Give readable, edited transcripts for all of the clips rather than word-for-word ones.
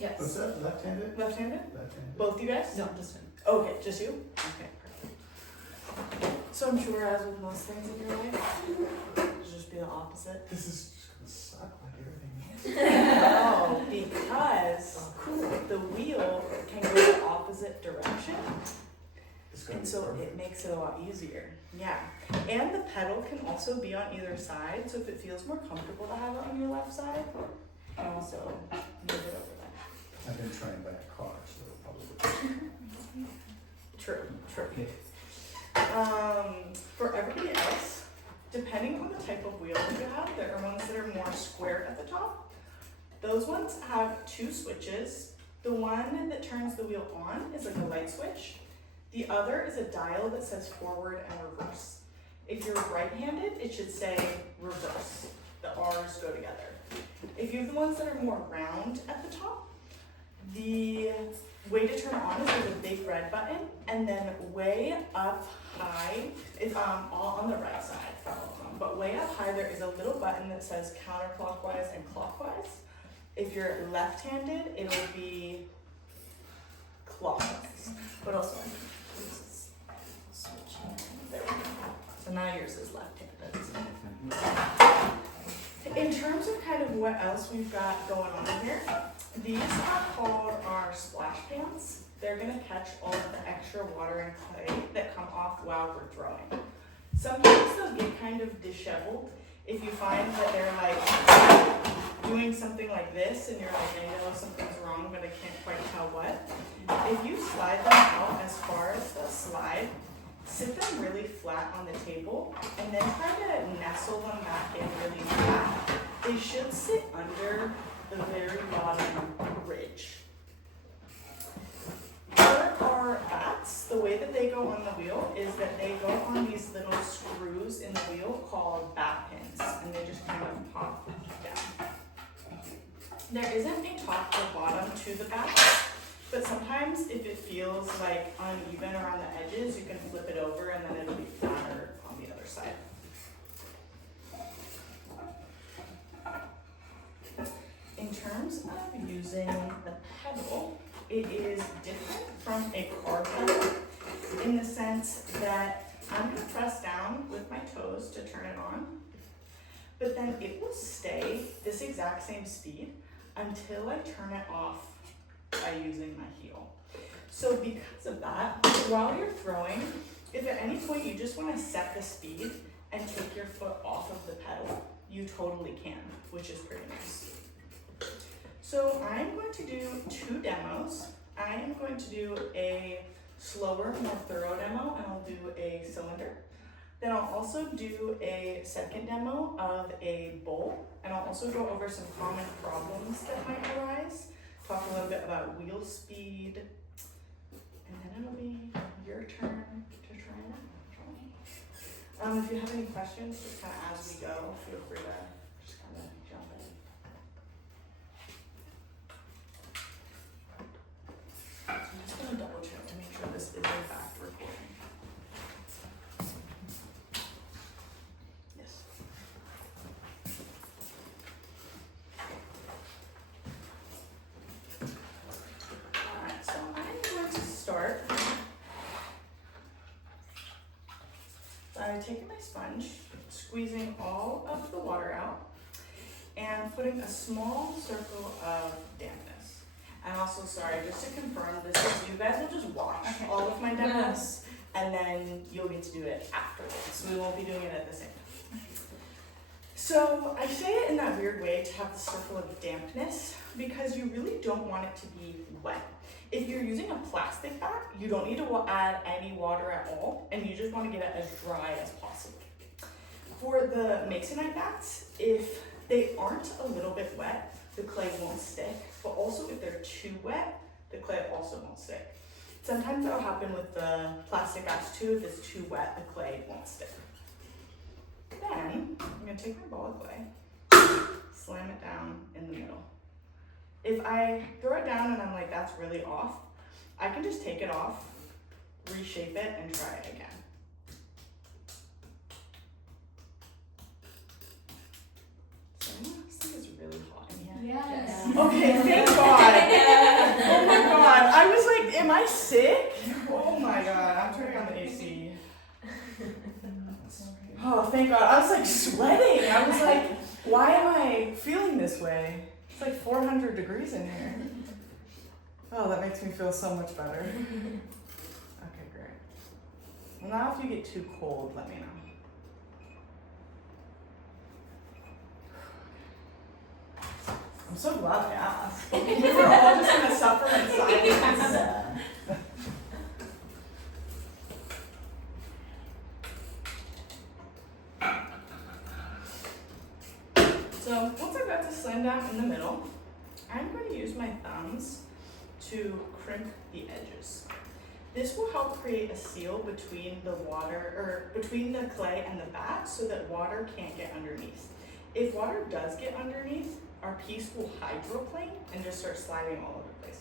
Yes. What's that, left-handed? Left-handed? Left-handed. Both you guys? No, just him. Okay, just you? Okay, perfect. So I'm sure as with most things in your life, it'll just be the opposite. This is just gonna suck like everything else. Oh, because the wheel can go the opposite direction, It's gonna and be so perfect. it makes it a lot easier. Yeah, and the pedal can also be on either side, so if it feels more comfortable to have it on your left side, you can also move it over there. I've been trying to buy a car, so it'll probably. True. For everybody else, depending on the type of wheel that you have, there are ones that are more square at the top. Those ones have two switches. The one that turns the wheel on is like a light switch. The other is a dial that says forward and reverse. If you're right-handed, it should say reverse. The R's go together. If you have the ones that are more round at the top, the way to turn on is there's a big red button, and then way up high, it's all on the right side, but way up high there is a little button that says counterclockwise and clockwise. If you're left-handed, it'll be clockwise, but also there we go. So now yours is left-handed. In terms of kind of what else we've got going on here, these are called our splash pans. They're gonna catch all of the extra water and clay that come off while we're throwing. Sometimes they'll get kind of disheveled if you find that they're like doing something like this and you're like, I know something's wrong, but I can't quite tell what. If you slide them out as far as they'll slide, sit them really flat on the table and then try to nestle them back in really flat. They should sit under the very bottom ridge. For our bats, the way that they go on the wheel is that they go on these little screws in the wheel called bat pins, and they just kind of pop down. There isn't a top or bottom to the bat, but sometimes if it feels like uneven around the edges, you can flip it over and then it'll be flatter on the other side. In terms of using the pedal, it is different from a car pedal in the sense that I'm going to press down with my toes to turn it on, but then it will stay this exact same speed until I turn it off by using my heel. So because of that, while you're throwing, if at any point you just want to set the speed and take your foot off of the pedal, you totally can, which is pretty nice. So I'm going to do two demos. I am going to do a slower, more thorough demo, and I'll do a cylinder. Then I'll also do a second demo of a bowl, and I'll also go over some common problems that might arise, talk a little bit about wheel speed, and then it'll be your turn to try that. If you have any questions, just kind of as we go, feel free to just kind of jump in. So I'm just going to double check to make sure this is in fact recording. Yes. Alright, so I'm going to start by taking my sponge, squeezing all of the water out, and putting a small circle of dampness. And also, sorry, just to confirm, this is, you guys will just watch all of my demos, and then you'll get to do it afterwards. We won't be doing it at the same time. So I say it in that weird way to have the circle of dampness, because you really don't want it to be wet. If you're using a plastic bat, you don't need to add any water at all, and you just want to get it as dry as possible. For the Masonite bats, if they aren't a little bit wet, the clay won't stick, but also if they're too wet, the clay also won't stick. Sometimes that'll happen with the plastic bats too. If it's too wet, the clay won't stick. Then, I'm going to take my ball of clay, slam it down in the middle. If I throw it down and I'm like, that's really off, I can just take it off, reshape it, and try it again. So I think it's really hot in here. Yes. Okay, thank God. I was like, am I sick? Oh my god, I'm turning on the AC. Oh, thank God. I was like sweating. I was like, why am I feeling this way? It's like 400 degrees in here. Oh, that makes me feel so much better. Okay, great. Well, now if you get too cold, let me know. I'm so glad I asked. We were all just gonna suffer in silence. So once I've got this slam down in the middle, I'm going to use my thumbs to crimp the edges. This will help create a seal between the water, or between the clay and the bat, so that water can't get underneath. If water does get underneath, our piece will hydroplane and just start sliding all over the place.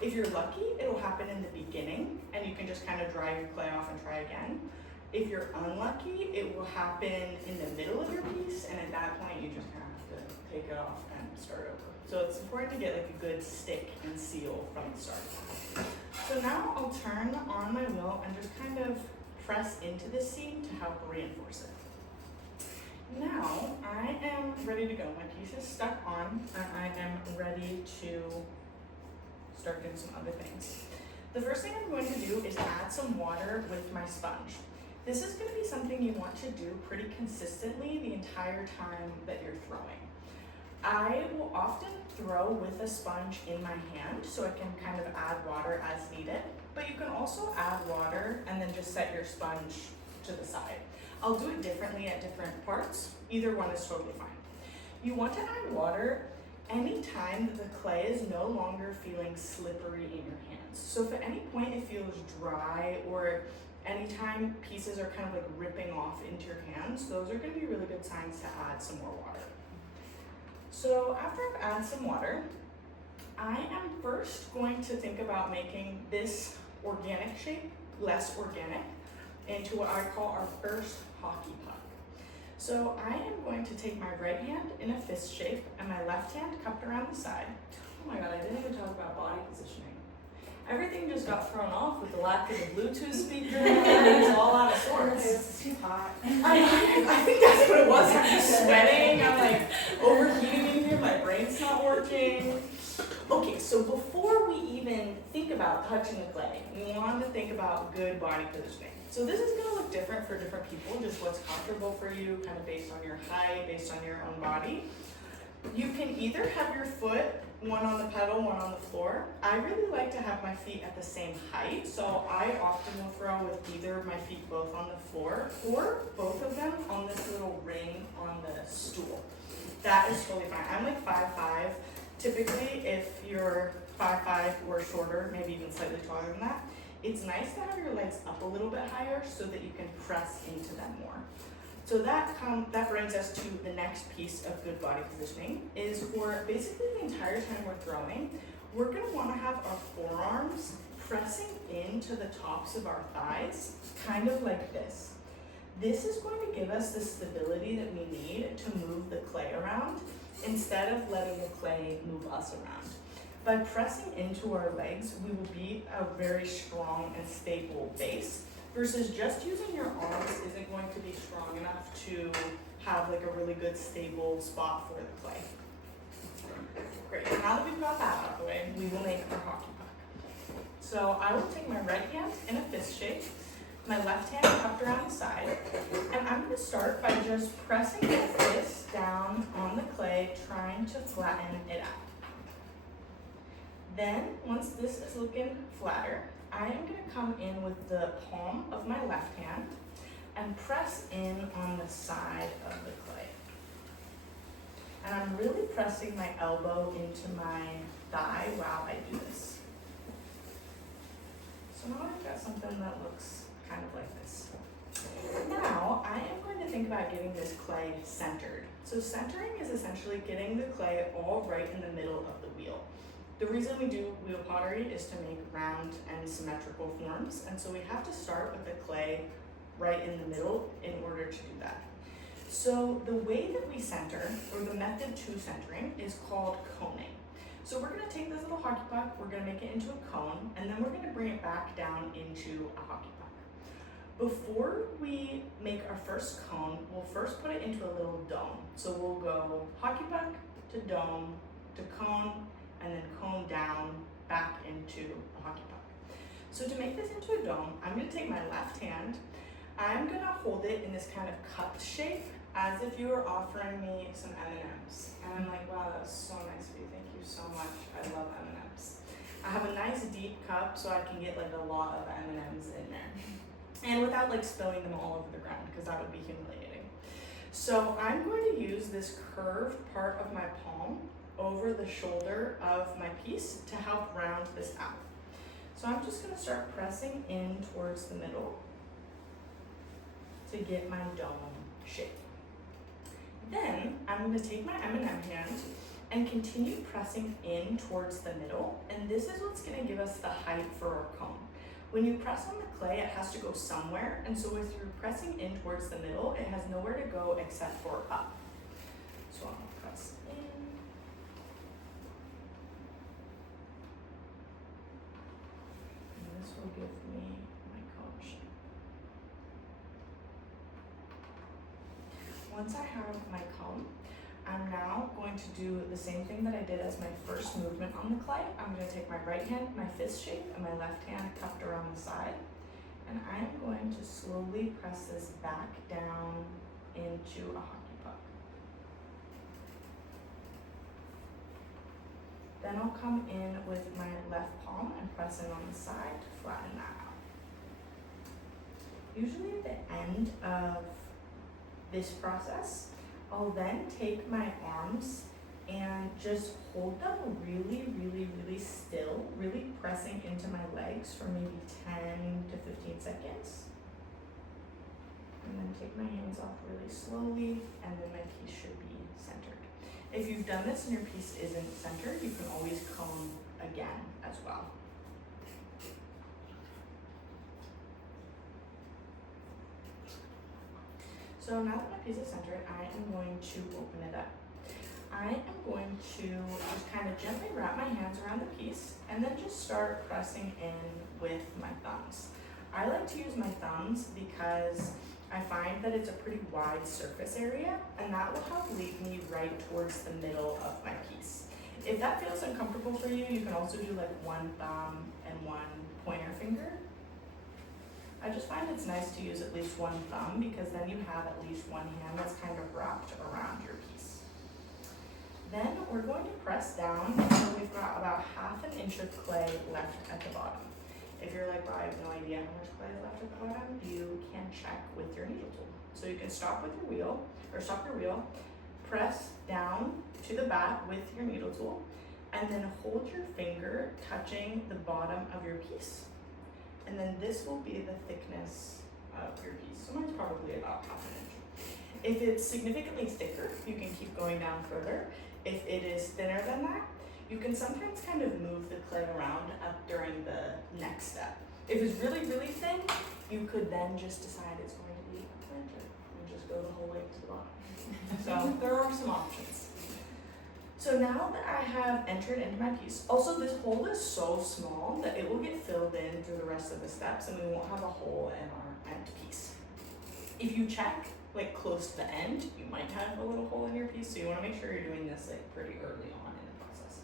If you're lucky, it'll happen in the beginning, and you can just kind of dry your clay off and try again. If you're unlucky, it will happen in the middle of your piece, and at that point, you just kind of have to take it off and start over. So it's important to get like a good stick and seal from the start. So now I'll turn on my wheel and just kind of press into this seam to help reinforce it. Now I am ready to go. My piece is stuck on, and I am ready to start doing some other things. The first thing I'm going to do is add some water with my sponge. This is going to be something you want to do pretty consistently the entire time that you're throwing. I will often throw with a sponge in my hand so I can kind of add water as needed, but you can also add water and then just set your sponge to the side. I'll do it differently at different parts. Either one is totally fine. You want to add water anytime that the clay is no longer feeling slippery in your hands. So if at any point it feels dry, or anytime pieces are kind of like ripping off into your hands, those are going to be really good signs to add some more water. So after I've added some water, I am first going to think about making this organic shape less organic into what I call our first hockey puck. So I am going to take my right hand in a fist shape and my left hand cupped around the side. Oh my god, I didn't even talk about body positioning. Everything just got thrown off with the lack of the Bluetooth speaker, and it's all out of sorts. It's too hot. I think that's what it was. I'm just sweating. I'm like overheating in here. My brain's not working. Okay, so before we even think about touching the clay, we want to think about good body positioning. So this is going to look different for different people, just what's comfortable for you, kind of based on your height, based on your own body. You can either have your foot, one on the pedal, one on the floor. I really like to have my feet at the same height, so I often will throw with either of my feet both on the floor or both of them on this little ring on the stool. That is totally fine. I'm like 5'5". Typically, if you're 5'5" or shorter, maybe even slightly taller than that, it's nice to have your legs up a little bit higher so that you can press into them more. So that brings us to the next piece of good body positioning, is for basically the entire time we're throwing, we're going to want to have our forearms pressing into the tops of our thighs, kind of like this. This is going to give us the stability that we need to move the clay around instead of letting the clay move us around. By pressing into our legs, we will be a very strong and stable base, versus just using your arms isn't going to be strong enough to have like a really good stable spot for the clay. Great, now that we've got that out of the way, we will make our hockey puck. So I will take my right hand in a fist shape, my left hand cupped around the side, and I'm going to start by just pressing the fist down on the clay, trying to flatten it out. Then, once this is looking flatter, I am going to come in with the palm of my left hand and press in on the side of the clay. And I'm really pressing my elbow into my thigh while I do this. So now I've got something that looks kind of like this. Now, I am going to think about getting this clay centered. So centering is essentially getting the clay all right in the middle of the wheel. The reason we do wheel pottery is to make round and symmetrical forms, and so we have to start with the clay right in the middle in order to do that. So the way that we center, or the method to centering, is called coning. So we're gonna take this little hockey puck, we're gonna make it into a cone, and then we're gonna bring it back down into a hockey puck. Before we make our first cone, we'll first put it into a little dome. So we'll go hockey puck to dome to cone, and then cone down back into a hockey puck. So to make this into a dome, I'm gonna take my left hand, I'm gonna hold it in this kind of cup shape as if you were offering me some M&Ms. And I'm like, wow, that's so nice of you, thank you so much, I love M&Ms. I have a nice deep cup so I can get like a lot of M&Ms in there. And without like spilling them all over the ground, because that would be humiliating. So I'm going to use this curved part of my palm over the shoulder of my piece to help round this out. So I'm just gonna start pressing in towards the middle to get my dome shape. Then I'm going to take my M&M hand and continue pressing in towards the middle, and this is what's going to give us the height for our cone. When you press on the clay, it has to go somewhere, and so if you're pressing in towards the middle, it has nowhere to go except for up. So I'm going to press in. And this will give me my cone shape. Once I have my cone, I'm now going to do the same thing that I did as my first movement on the clay. I'm going to take my right hand, my fist shape, and my left hand cupped around the side. And I'm going to slowly press this back down into a hockey puck. Then I'll come in with my left palm and press in on the side to flatten that out. Usually at the end of this process, I'll then take my arms and just hold them really, really, really still, really pressing into my legs for maybe 10 to 15 seconds. And then take my hands off really slowly, and then my piece should be centered. If you've done this and your piece isn't centered, you can always cone again as well. So now that my piece is centered, I am going to open it up. I am going to just kind of gently wrap my hands around the piece and then just start pressing in with my thumbs. I like to use my thumbs because I find that it's a pretty wide surface area, and that will help lead me right towards the middle of my piece. If that feels uncomfortable for you, you can also do like one thumb and one pointer finger. I just find it's nice to use at least one thumb because then you have at least one hand that's kind of wrapped around your piece. Then we're going to press down until we've got about ½ inch of clay left at the bottom. If you're like, well, I have no idea how much clay is left at the bottom, you can check with your needle tool. So you can stop with your wheel, press down to the back with your needle tool, and then hold your finger touching the bottom of your piece. And then this will be the thickness of your piece. So mine's probably about ½ inch. If it's significantly thicker, you can keep going down further. If it is thinner than that, you can sometimes kind of move the clay around up during the next step. If it's really, really thin, you could then just decide it's going to be a planter and just go the whole way to the bottom. So there are some options. So now that I have entered into my piece, also this hole is so small that it will get filled in through the rest of the steps and we won't have a hole in our end piece. If you check like close to the end, you might have a little hole in your piece, so you want to make sure you're doing this like pretty early on in the process.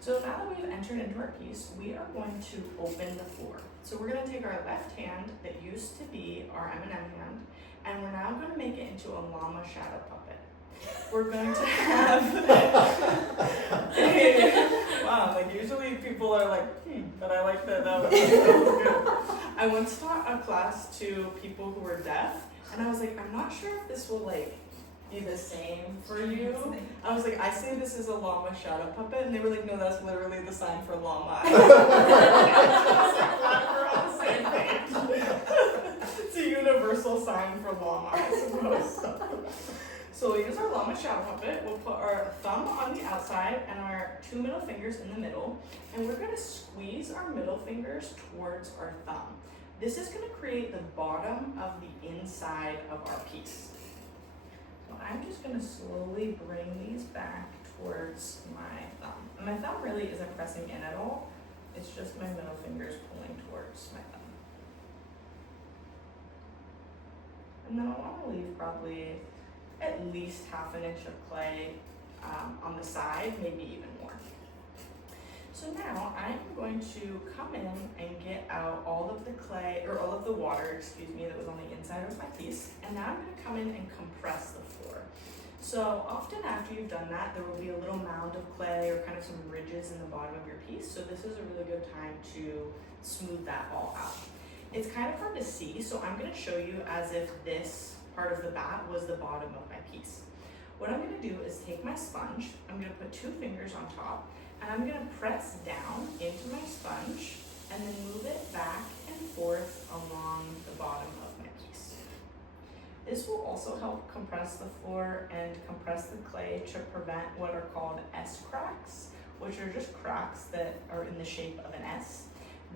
So now that we've entered into our piece, we are going to open the floor. So we're going to take our left hand that used to be our M&M hand, and we're now going to make it into a llama shadow puppet. We're going to have wow, like usually people are like, but I like that was good. I once taught a class to people who were deaf, and I was like, I'm not sure if this will like be the same for you. I was like, I say this is a llama shadow puppet, and they were like, no, that's literally the sign for llama. I was like, glad we're on the same page. It's a universal sign for llama, I suppose. So we'll use our llama shadow puppet. We'll put our thumb on the outside and our 2 middle fingers in the middle, and we're going to squeeze our middle fingers towards our thumb. This is going to create the bottom of the inside of our piece. So I'm just going to slowly bring these back towards my thumb. And my thumb really isn't pressing in at all. It's just my middle fingers pulling towards my thumb. And then I want to leave probably at least half an inch of clay on the side, maybe even more. So now I'm going to come in and get out all of the clay, or all of the water, excuse me, that was on the inside of my piece. And now I'm going to come in and compress the floor. So often after you've done that, there will be a little mound of clay or kind of some ridges in the bottom of your piece. So this is a really good time to smooth that all out. It's kind of hard to see, so I'm going to show you as if this part of the bat was the bottom of my piece. What I'm going to do is take my sponge, I'm going to put 2 fingers on top, and I'm going to press down into my sponge and then move it back and forth along the bottom of my piece. This will also help compress the floor and compress the clay to prevent what are called S cracks, which are just cracks that are in the shape of an S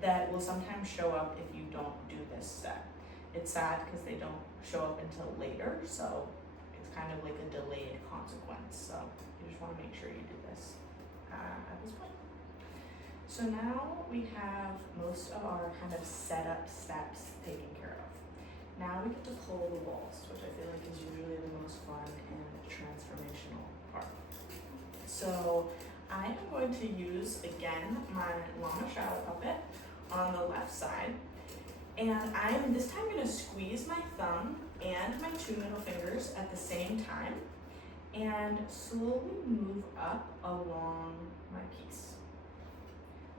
that will sometimes show up if you don't do this step. It's sad because they don't show up until later, so it's kind of like a delayed consequence. So you just want to make sure you do this at this point. So now we have most of our kind of setup steps taken care of. Now we get to pull the walls, which I feel like is usually the most fun and transformational part. So I am going to use, again, my llama shadow puppet on the left side. And I'm this time going to squeeze my thumb and my 2 middle fingers at the same time and slowly move up along my piece.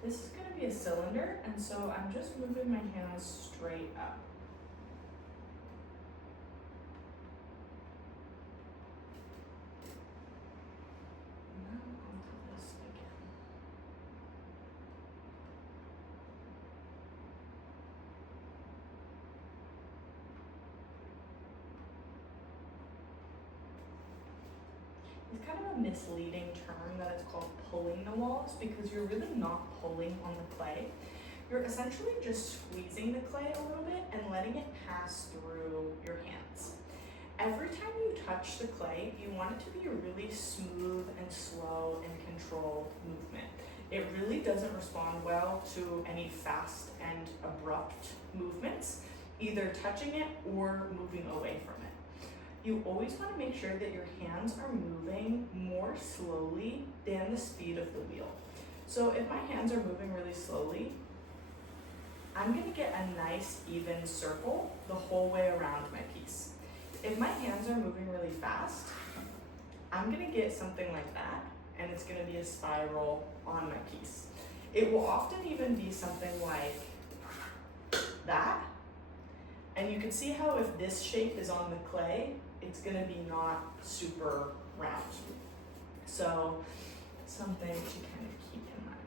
This is going to be a cylinder, and so I'm just moving my hands straight up. Now onto this again. It's kind of a misleading term that it's called pulling the walls because you're really not pulling on the clay. You're essentially just squeezing the clay a little bit and letting it pass through your hands. Every time you touch the clay, you want it to be a really smooth and slow and controlled movement. It really doesn't respond well to any fast and abrupt movements, either touching it or moving away from it. You always want to make sure that your hands are moving more slowly than the speed of the wheel. So if my hands are moving really slowly, I'm going to get a nice even circle the whole way around my piece. If my hands are moving really fast, I'm going to get something like that, and it's going to be a spiral on my piece. It will often even be something like that. And you can see how if this shape is on the clay, it's going to be not super round. So something to kind of keep in mind.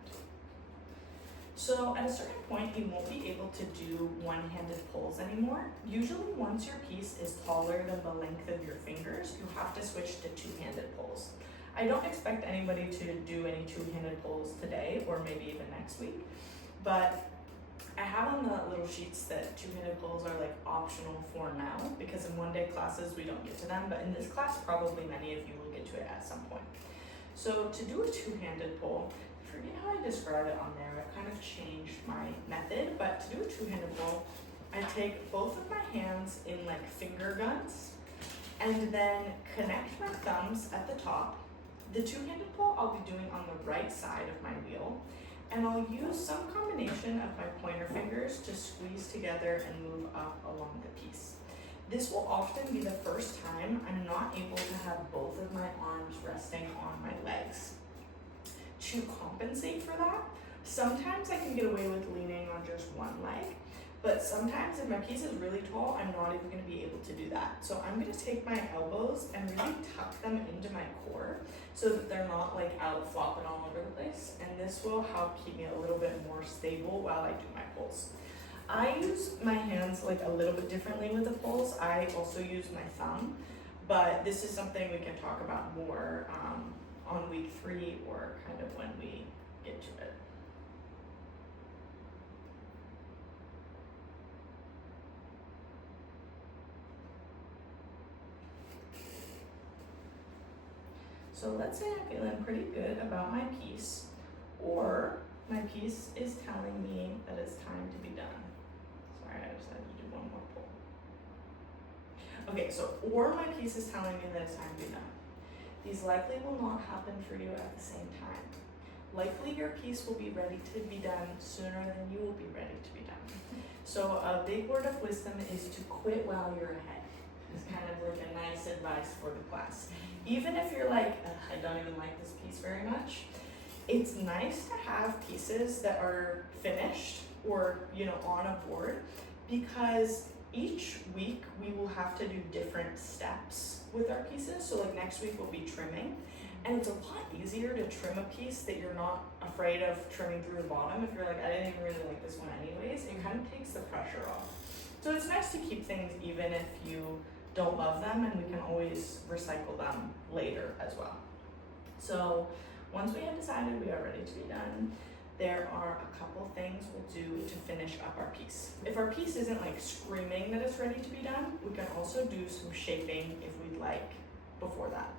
So at a certain point, you won't be able to do one-handed pulls anymore. Usually once your piece is taller than the length of your fingers, you have to switch to two-handed pulls. I don't expect anybody to do any two-handed pulls today or maybe even next week, but I have on the little sheets that two-handed pulls are like optional for now because in one-day classes we don't get to them, but in this class probably many of you will get to it at some point. So to do a two-handed pull, forget how I describe it on there, I've kind of changed my method, but to do a two-handed pull, I take both of my hands in like finger guns and then connect my thumbs at the top. The two-handed pull I'll be doing on the right side of my wheel, and I'll use some combination of my pointer fingers to squeeze together and move up along the piece. This will often be the first time I'm not able to have both of my arms resting on my legs. To compensate for that, sometimes I can get away with leaning on just one leg, but sometimes if my piece is really tall, I'm not even going to be able to do that. So I'm going to take my elbows and really tuck them into my core so that they're not like out flopping all over the place. And this will help keep me a little bit more stable while I do my pulls. I use my hands like a little bit differently with the pulls. I also use my thumb, but this is something we can talk about more on week 3 or kind of when we get to it. So let's say I'm feeling pretty good about my piece, or my piece is telling me that it's time to be done. Sorry, I decided to do one more pull. Okay, so or my piece is telling me that it's time to be done. These likely will not happen for you at the same time. Likely your piece will be ready to be done sooner than you will be ready to be done. So a big word of wisdom is to quit while you're ahead. It's kind of like a nice advice for the class. Even if you're like, I don't even like this piece very much, it's nice to have pieces that are finished or, you know, on a board, because each week we will have to do different steps with our pieces. So like next week we'll be trimming, and it's a lot easier to trim a piece that you're not afraid of trimming through the bottom. If you're like, I didn't even really like this one anyways, it kind of takes the pressure off. So it's nice to keep things even if you don't love them, and we can always recycle them later as well. So once we have decided we are ready to be done, there are a couple things we'll do to finish up our piece. If our piece isn't like screaming that it's ready to be done, we can also do some shaping if we'd like before that.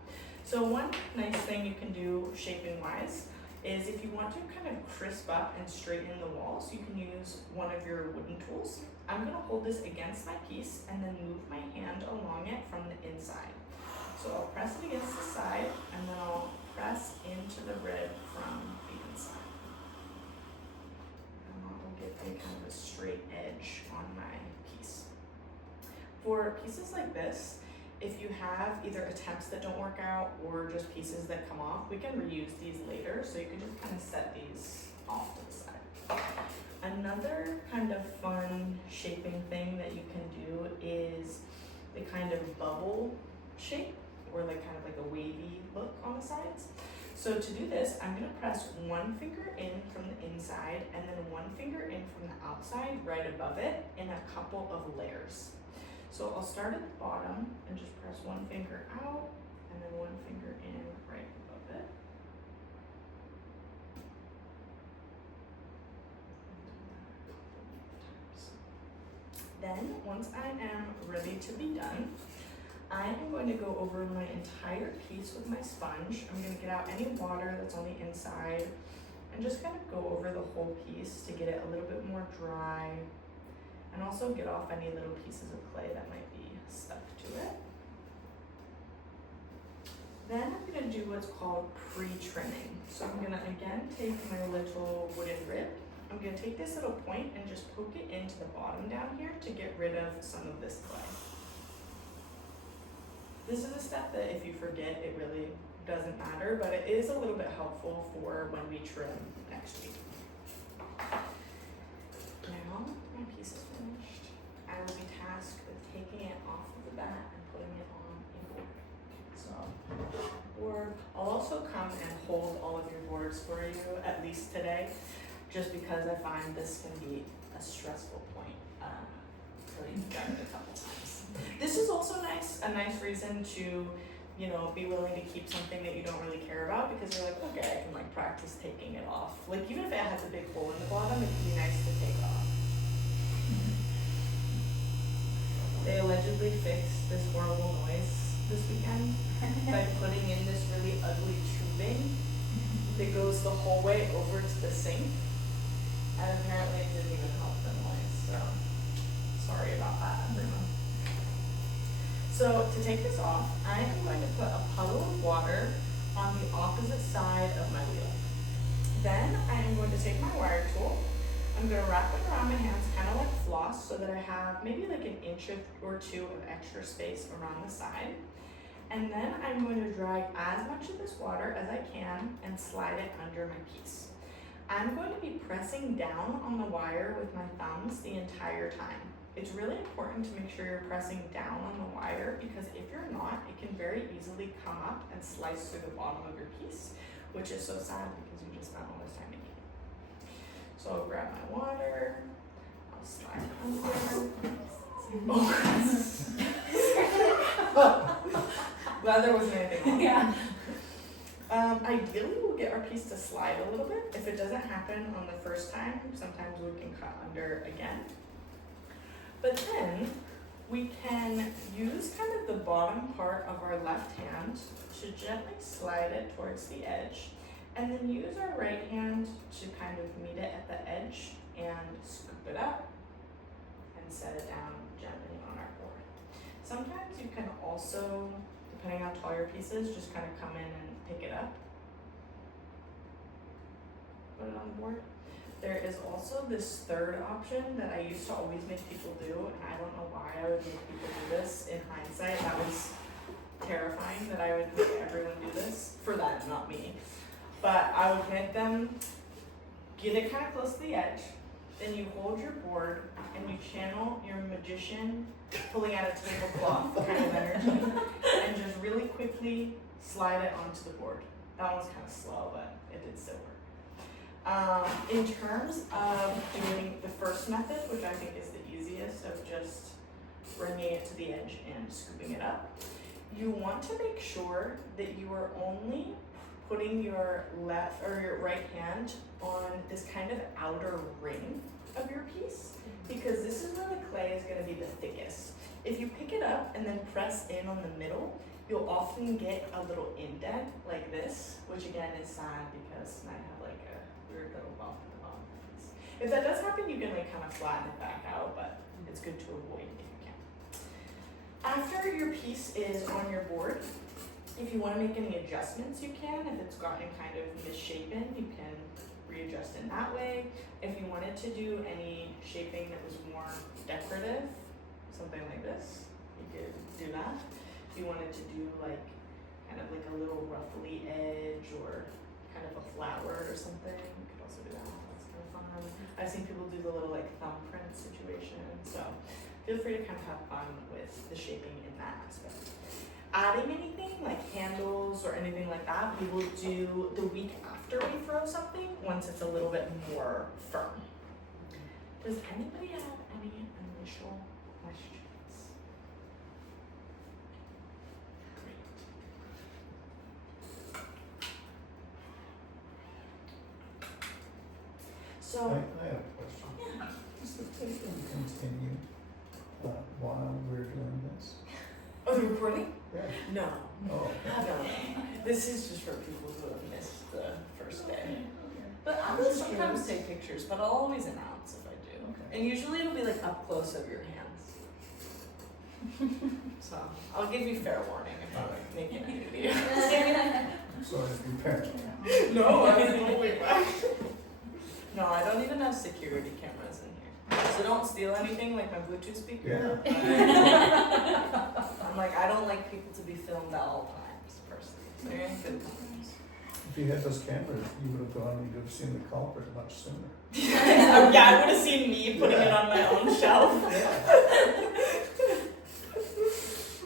So one nice thing you can do shaping wise is if you want to kind of crisp up and straighten the walls, you can use one of your wooden tools. I'm gonna hold this against my piece and then move my hand along it from the inside. So I'll press it against the side and then I'll press into the rib from the inside. And that will give me kind of a straight edge on my piece. For pieces like this, if you have either attempts that don't work out or just pieces that come off, we can reuse these later, so you can just kind of set these off to the side. Another kind of fun shaping thing that you can do is the kind of bubble shape, or like kind of like a wavy look on the sides. So to do this, I'm gonna press one finger in from the inside and then one finger in from the outside right above it in a couple of layers. So I'll start at the bottom and just press one finger out and then one finger in right above it. Then, once I am ready to be done, I am going to go over my entire piece with my sponge. I'm going to get out any water that's on the inside and just kind of go over the whole piece to get it a little bit more dry, and also get off any little pieces of clay that might be stuck to it. Then I'm going to do what's called pre-trimming. So I'm going to again take my little wooden rib. I'm going to take this little point and just poke it into the bottom down here to get rid of some of this clay. This is a step that if you forget, it really doesn't matter, but it is a little bit helpful for when we trim next week. Now my piece is finished. I will be tasked with taking it off of the bat and putting it on a board. So, board. I'll also come and hold all of your boards for you, at least today, just because I find this can be a stressful point until you've done it a couple times. This is also a nice reason to, you know, be willing to keep something that you don't really care about, because you're like, okay, I can like practice taking it off. Like even if it has a big hole in the bottom, it can be nice to take off. They allegedly fixed this horrible noise this weekend by putting in this really ugly tubing that goes the whole way over to the sink, and apparently it didn't even help the noise, so sorry about that, everyone. So to take this off, I am going to put a puddle of water on the opposite side of my wheel. Then I am going to take my wire tool. I'm going to wrap it around my hands, kind of like floss, so that I have maybe like an inch or two of extra space around the side. And then I'm going to drag as much of this water as I can and slide it under my piece. I'm going to be pressing down on the wire with my thumbs the entire time. It's really important to make sure you're pressing down on the wire, because if you're not, it can very easily come up and slice through the bottom of your piece, which is so sad because you just spent all this time making it. So I'll grab my water, I'll slide it under. Glad there wasn't anything wrong. Yeah. Ideally, we'll get our piece to slide a little bit. If it doesn't happen on the first time, sometimes we can cut under again. But then, We can use kind of the bottom part of our left hand to gently slide it towards the edge, and then use our right hand to kind of meet it at the edge and scoop it up and set it down gently on our board. Sometimes you can also, depending on how tall your piece is, just kind of come in and pick it up, put it on the board. There is also this third option that I used to always make people do, and I don't know why I would make people do this. In hindsight, that was terrifying that I would make everyone do this, for them, not me. But I would make them get it kind of close to the edge, then you hold your board and you channel your magician pulling out a tablecloth kind of energy, and just really quickly slide it onto the board. That one's kind of slow, but it did still work. In terms of doing the first method, which I think is the easiest, of just bringing it to the edge and scooping it up, you want to make sure that you are only putting your left or your right hand on this kind of outer ring of your piece, because this is where the clay is going to be the thickest. If you pick it up and then press in on the middle, you'll often get a little indent like this, which again is sad because I have like a weird little bump at the bottom of the piece. If that does happen, you can like kind of flatten it back out, but it's good to avoid if you can. After your piece is on your board, if you want to make any adjustments, you can. If it's gotten kind of misshapen, you can readjust in that way. If you wanted to do any shaping that was more decorative, something like this, you could do that. If you wanted to do like kind of like a little ruffly edge or kind of a flower or something, you could also do that. That's kind of fun. I've seen people do the little like thumbprint situation, so feel free to kind of have fun with the shaping in that aspect. Adding anything like handles or anything like that, we will do the week after we throw something, once it's a little bit more firm. Does anybody have any initial questions? So, I have a question. yeah. Does the taping continue while we're doing this? Oh, the recording? Yeah. No. Oh, okay. No. This is just for people who have missed the first day. Okay. But I will sometimes take pictures, but I'll always announce if I do. Okay. And usually it'll be like up close of your hands. So I'll give you fair warning if I'm making any videos. I'm sorry to be paranoid. No, I mean, totally fine. No, I don't even have security cameras in here. So don't steal anything like my Bluetooth speaker. Yeah. I'm like, I don't like people to be filmed at all times, personally. So you're in good times. If you had those cameras, you would have gone and you'd have seen the culprit much sooner. Yeah, I would have seen me putting it on my own shelf.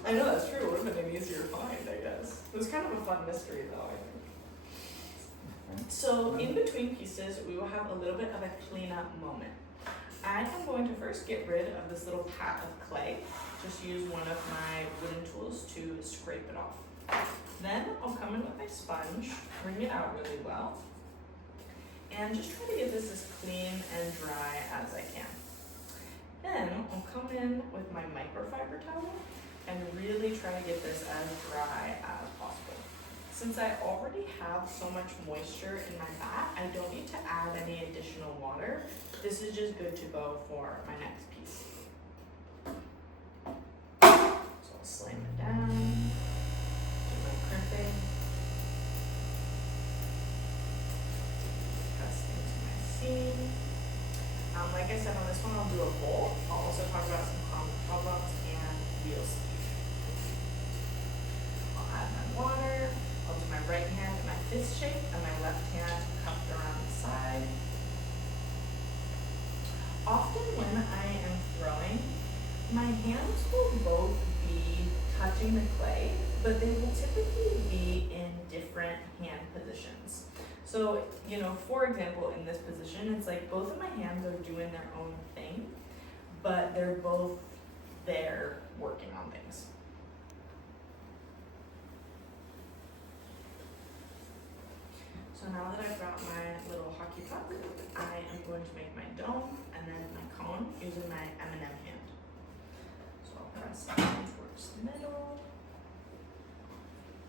I know that's true. It would have been an easier find, I guess. It was kind of a fun mystery, though, I think. So, in between pieces, we will have a little bit of a cleanup moment. I am going to first get rid of this little pat of clay. Just use one of my wooden tools to scrape it off. Then I'll come in with my sponge, wring it out really well, and just try to get this as clean and dry as I can. Then I'll come in with my microfiber towel and really try to get this as dry as possible. Since I already have so much moisture in my vat, I don't need to add any additional water. This is just good to go for my next piece. So I'll slam it down, do my crimping, press into my seam. Like I said, on this one I'll do a bowl. I'll also talk about some common problems and wheel sleeve. I'll add my water. I'll do my right hand in my fist shape and my left hand cupped around the side. Often when I am throwing, my hands will both be touching the clay, but they will typically be in different hand positions. So, for example, in this position, it's like both of my hands are doing their own thing, but they're both there working on things. So now that I've got my little hockey puck, I am going to make my dome and then my cone using my M&M hand. So I'll press down towards the middle,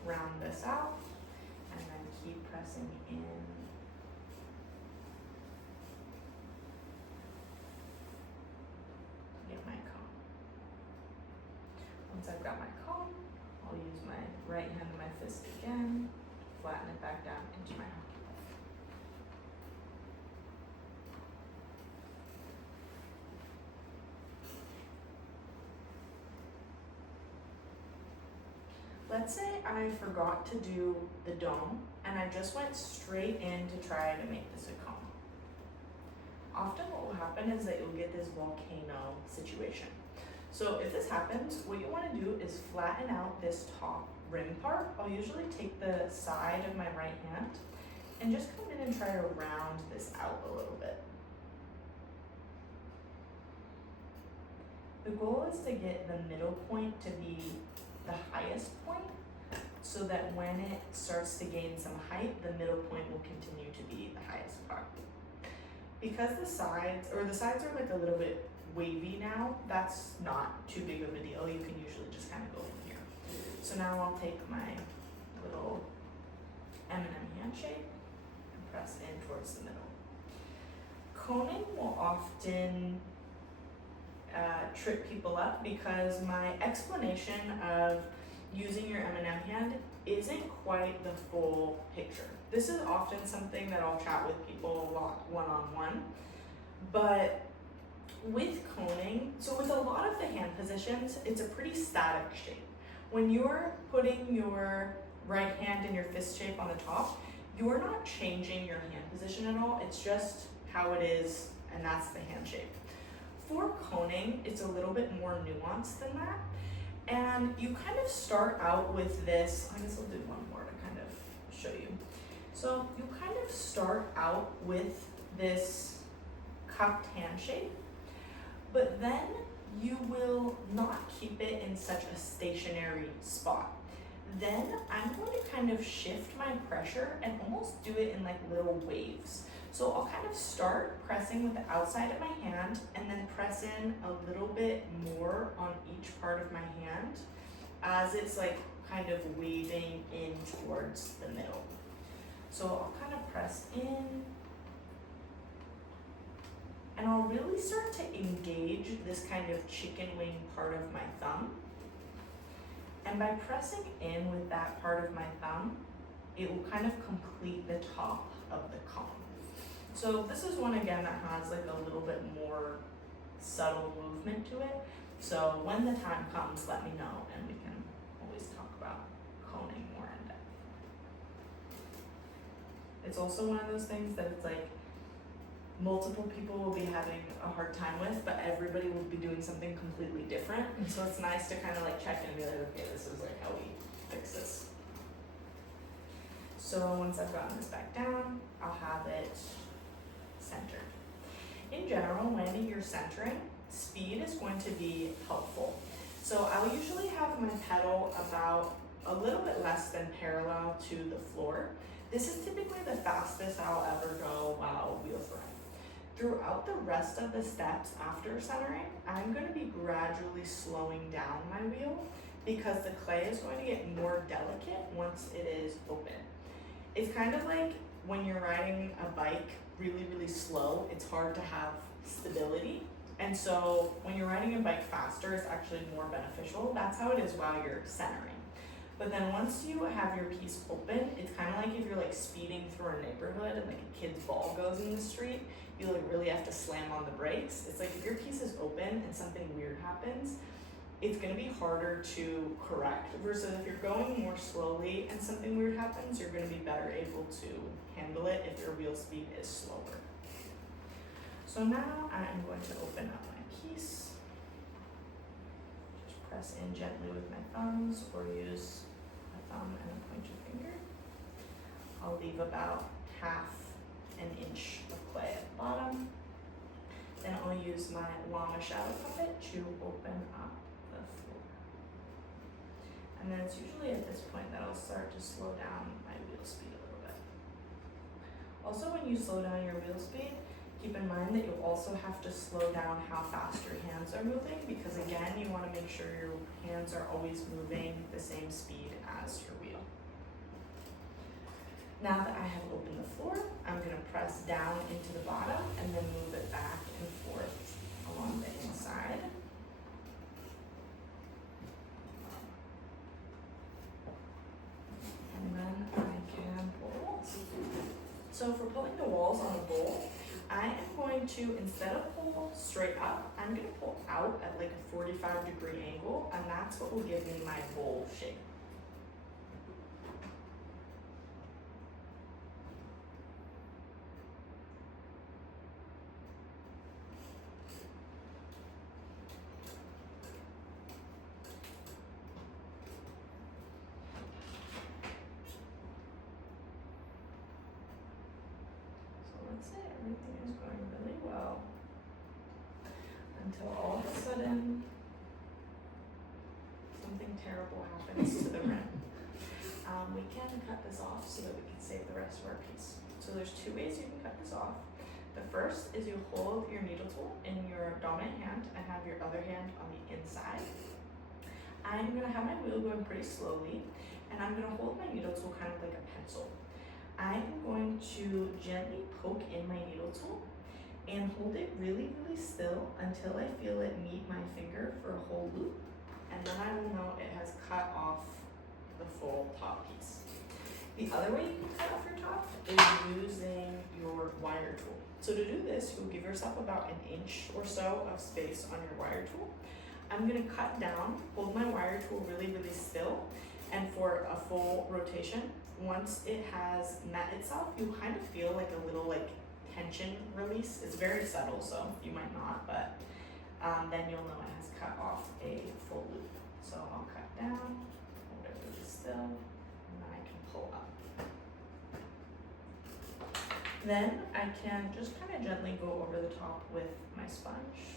round this out, and then keep pressing in. Get my comb. Once I've got my comb, I'll use my right hand and my fist again, flatten it back down into my arm. Let's say I forgot to do the dome and I just went straight in to try to make this a cone. Often what will happen is that you'll get this volcano situation. So if this happens, what you want to do is flatten out this top rim part. I'll usually take the side of my right hand and just come in and try to round this out a little bit. The goal is to get the middle point to be the highest point so that when it starts to gain some height, the middle point will continue to be the highest part. Because the sides are like a little bit wavy now, that's not too big of a deal. You can usually just kind of go in here. So now I'll take my little M&M hand shape and press in towards the middle. Coning will often trip people up because my explanation of using your M&M hand isn't quite the full picture. This is often something that I'll chat with people a lot one-on-one, but with coning, so with a lot of the hand positions, it's a pretty static shape. When you're putting your right hand in your fist shape on the top, you're not changing your hand position at all. It's just how it is, and that's the hand shape. For coning, it's a little bit more nuanced than that. And you kind of start out with this, I guess I'll do one more to kind of show you. So you kind of start out with this cupped hand shape, but then you will not keep it in such a stationary spot. Then I'm going to kind of shift my pressure and almost do it in like little waves. So I'll kind of start pressing with the outside of my hand and then press in a little bit more on each part of my hand as it's like kind of waving in towards the middle. So I'll kind of press in and I'll really start to engage this kind of chicken wing part of my thumb. And by pressing in with that part of my thumb, it will kind of complete the top of the cone. So this is one again that has like a little bit more subtle movement to it. So when the time comes, let me know and we can always talk about coning more in depth. It's also one of those things that it's like multiple people will be having a hard time with, but everybody will be doing something completely different. And so it's nice to kind of like check in and be like, okay, this is like how we fix this. So once I've gotten this back down, I'll have it centered. In general, when you're centering, speed is going to be helpful. So I'll usually have my pedal about a little bit less than parallel to the floor. This is typically the fastest I'll ever go while wheel throwing. Throughout the rest of the steps after centering, I'm going to be gradually slowing down my wheel because the clay is going to get more delicate once it is open. It's kind of like when you're riding a bike really, really slow, it's hard to have stability. And so when you're riding a bike faster, it's actually more beneficial. That's how it is while you're centering. But then once you have your piece open, it's kind of like if you're like speeding through a neighborhood and like a kid's ball goes in the street, you like really have to slam on the brakes. It's like if your piece is open and something weird happens, it's gonna be harder to correct versus if you're going more slowly and something weird happens, you're gonna be better able to handle it if your wheel speed is slower. So now I'm going to open up my piece. Just press in gently with my thumbs or use a thumb and a pointer finger. I'll leave about half an inch of clay at the bottom. Then I'll use my llama shadow puppet to open up the floor. And then it's usually at this point that I'll start to slow down my wheel speed a little bit. Also, when you slow down your wheel speed, Keep in mind that you also have to slow down how fast your hands are moving, because again, you want to make sure your hands are always moving the same speed as your wheel. Now that I have opened the floor, I'm going to press down into the bottom and then move it back and forth along the inside. And then I can pull the walls. So for pulling the walls on the bowl, I am going to, instead of pull straight up, I'm going to pull out at like a 45-degree angle, and that's what will give me my bowl shape. Let's say everything is going really well until all of a sudden something terrible happens to the rim. We can cut this off so that we can save the rest of our piece. So there's two ways you can cut this off. The first is you hold your needle tool in your dominant hand and have your other hand on the inside. I'm going to have my wheel going pretty slowly, and I'm going to hold my needle tool kind of like a pencil. I'm going to gently poke in my needle tool and hold it really, really still until I feel it meet my finger for a whole loop, and then I will know it has cut off the full top piece. The other way you can cut off your top is using your wire tool. So to do this, you'll give yourself about 1 inch or so of space on your wire tool. I'm going to cut down, hold my wire tool really, really still, and for a full rotation, once it has met itself, you kind of feel like a little like tension release. It's very subtle, so you might not, but then you'll know it has cut off a full loop. So I'll cut down, hold it really still, and then I can pull up. Then I can just kind of gently go over the top with my sponge,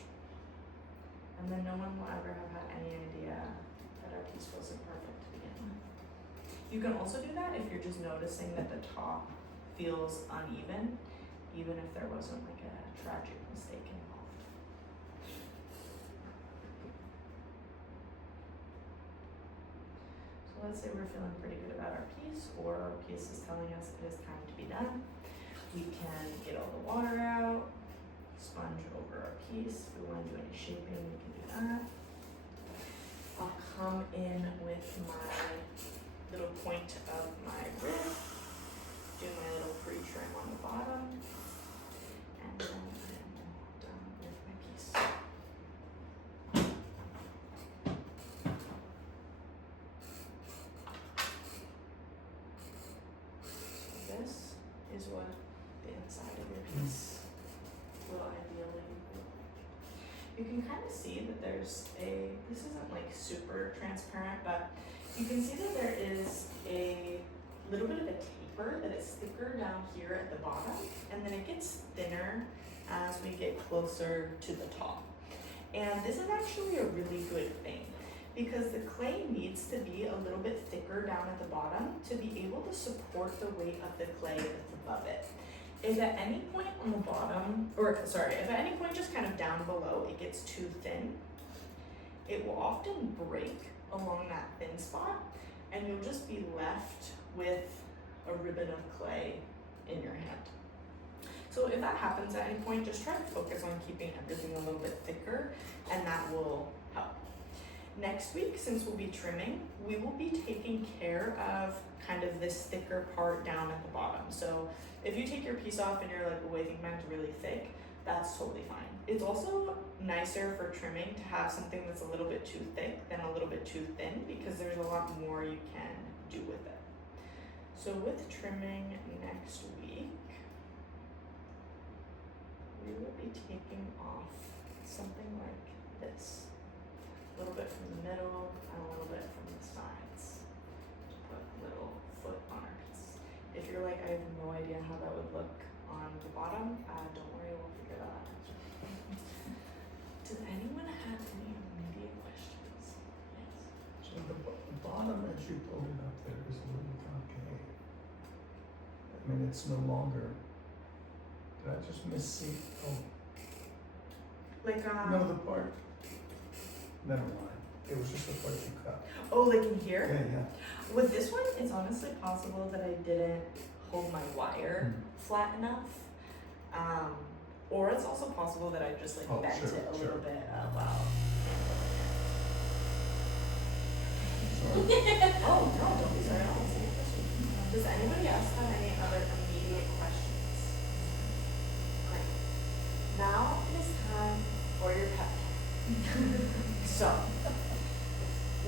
and then no one will ever have had any idea that our piece wasn't perfect to begin with. You can also do that if you're just noticing that the top feels uneven, even if there wasn't like a tragic mistake involved. So let's say we're feeling pretty good about our piece, or our piece is telling us it is time to be done. We can get all the water out, sponge over our piece. If we want to do any shaping, we can do that. I'll come in with my little point of my rib, do my little pre-trim on the bottom, and then I'm done with my piece. So this is what the inside of your piece will ideally look like. You can kind of see that there's this isn't like super transparent, but you can see that there is a little bit of a taper, that it's thicker down here at the bottom, and then it gets thinner as we get closer to the top. And this is actually a really good thing, because the clay needs to be a little bit thicker down at the bottom to be able to support the weight of the clay that's above it. If at any point on the bottom, if at any point just kind of down below it gets too thin, it will often break along that thin spot, and you'll just be left with a ribbon of clay in your hand. So if that happens at any point, just try to focus on keeping everything a little bit thicker, and that will help. Next week, since we'll be trimming, we will be taking care of kind of this thicker part down at the bottom. So if you take your piece off and you're like, oh, I think mine's really thick, that's totally fine. It's also nicer for trimming to have something that's a little bit too thick than a little bit too thin, because there's a lot more you can do with it. So with trimming next week, we will be taking off something like this. A little bit from the middle and a little bit from the sides to put a little foot on our piece. If you're like, I have no idea how that would look on the bottom, don't worry, we'll figure that out. Does anyone have any immediate questions? Yes. So the bottom, as you pulled it up there, is a little concave. I mean, it's no longer Did I just missee? Oh, Like, no, the part. Never mind. It was just the part you cut. oh, like in here? Yeah, yeah. With this one, it's honestly possible that I didn't hold my wire flat enough. Or it's also possible that I just like Oh, bent sure, it a sure. little bit. Wow. Sorry. Oh, no, don't be sorry. I don't see a question. Does anybody else have any other immediate questions? Great. Now it is time for your pep talk. So,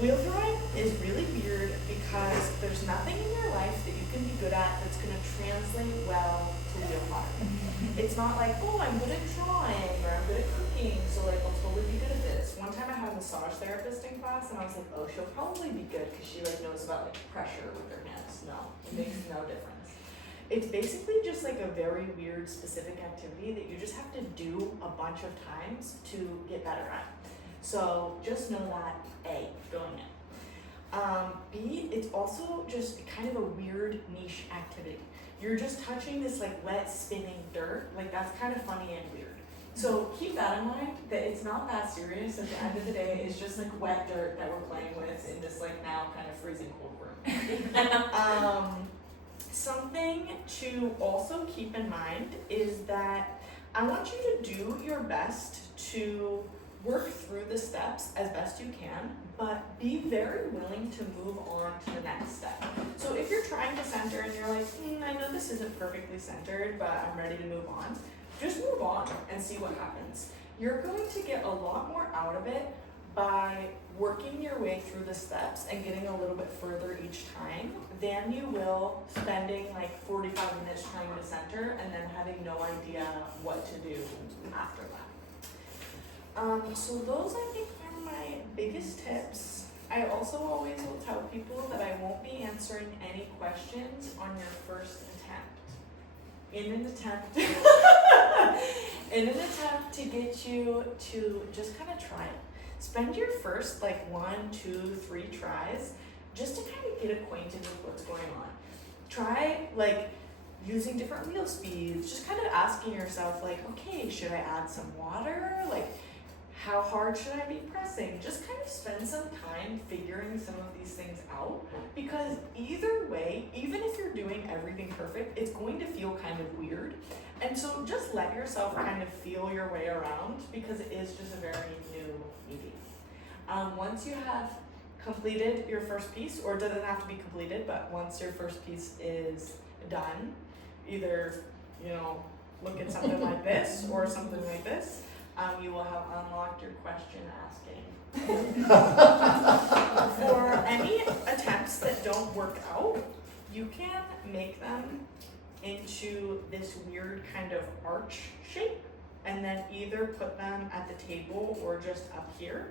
wheel throwing is really weird because there's nothing in your life that you can be good at that's going to translate well to wheel pottery. It's not like, oh, I'm good at drawing or I'm good at cooking, so like I'll totally be good at this. One time I had a massage therapist in class and I was like, oh, she'll probably be good because she like knows about like pressure with her hands. No, it makes no difference. It's basically just like a very weird specific activity that you just have to do a bunch of times to get better at. So just know that, A, going in. B, it's also just kind of a weird niche activity. You're just touching this like wet spinning dirt, like that's kind of funny and weird. So keep that in mind, that it's not that serious. At the end of the day, it's just like wet dirt that we're playing with in this like now kind of freezing cold room. Something to also keep in mind is that I want you to do your best to work through the steps as best you can, but be very willing to move on to the next step. So if you're trying to center and you're like, I know this isn't perfectly centered, but I'm ready to move on, just move on and see what happens. You're going to get a lot more out of it by working your way through the steps and getting a little bit further each time than you will spending like 45 minutes trying to center and then having no idea what to do after that. So those I think are my biggest tips. I also always will tell people that I won't be answering any questions on your first attempt. In an attempt to get you to just kind of try it. Spend your first like 1, 2, 3 tries just to kind of get acquainted with what's going on. Try like using different wheel speeds, just kind of asking yourself like, okay, should I add some water? Like, how hard should I be pressing? Just kind of spend some time figuring some of these things out, because either way, even if you're doing everything perfect, it's going to feel kind of weird. And so just let yourself kind of feel your way around, because it is just a very new medium. Once you have completed your first piece, or it doesn't have to be completed, but once your first piece is done, either, look at something like this or something like this, you will have unlocked your question asking. For any attempts that don't work out, you can make them into this weird kind of arch shape and then either put them at the table or just up here.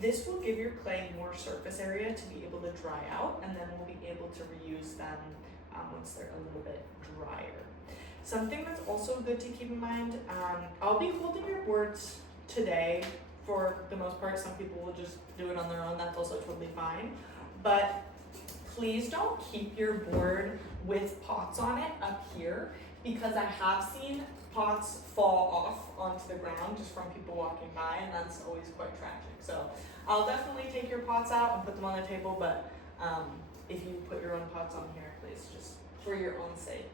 This will give your clay more surface area to be able to dry out, and then we'll be able to reuse them once they're a little bit drier. Something that's also good to keep in mind, I'll be holding your boards today for the most part. Some people will just do it on their own, that's also totally fine. But please don't keep your board with pots on it up here, because I have seen pots fall off onto the ground just from people walking by, and that's always quite tragic. So I'll definitely take your pots out and put them on the table, but if you put your own pots on here, please, just for your own sake.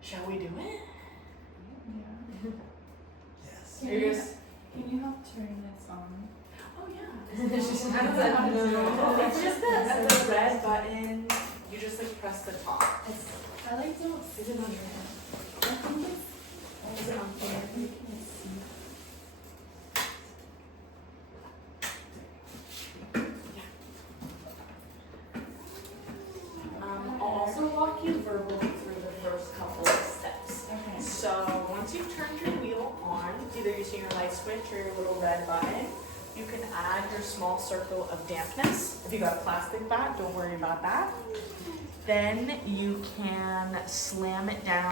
Shall we do it? Yeah. Yes. Can you help turn this on? Oh yeah. It's It's just It's the red button. You just like press the top. I like to. Is it on your hand? I think it's. Is it on there? here? You can see. I'll also walk you verbally through the first couple of steps. Okay. So once you've turned your wheel on, either using your light switch or your little red button, you can add your small circle of dampness. If you got a plastic bat, don't worry about that. Then you can slam it down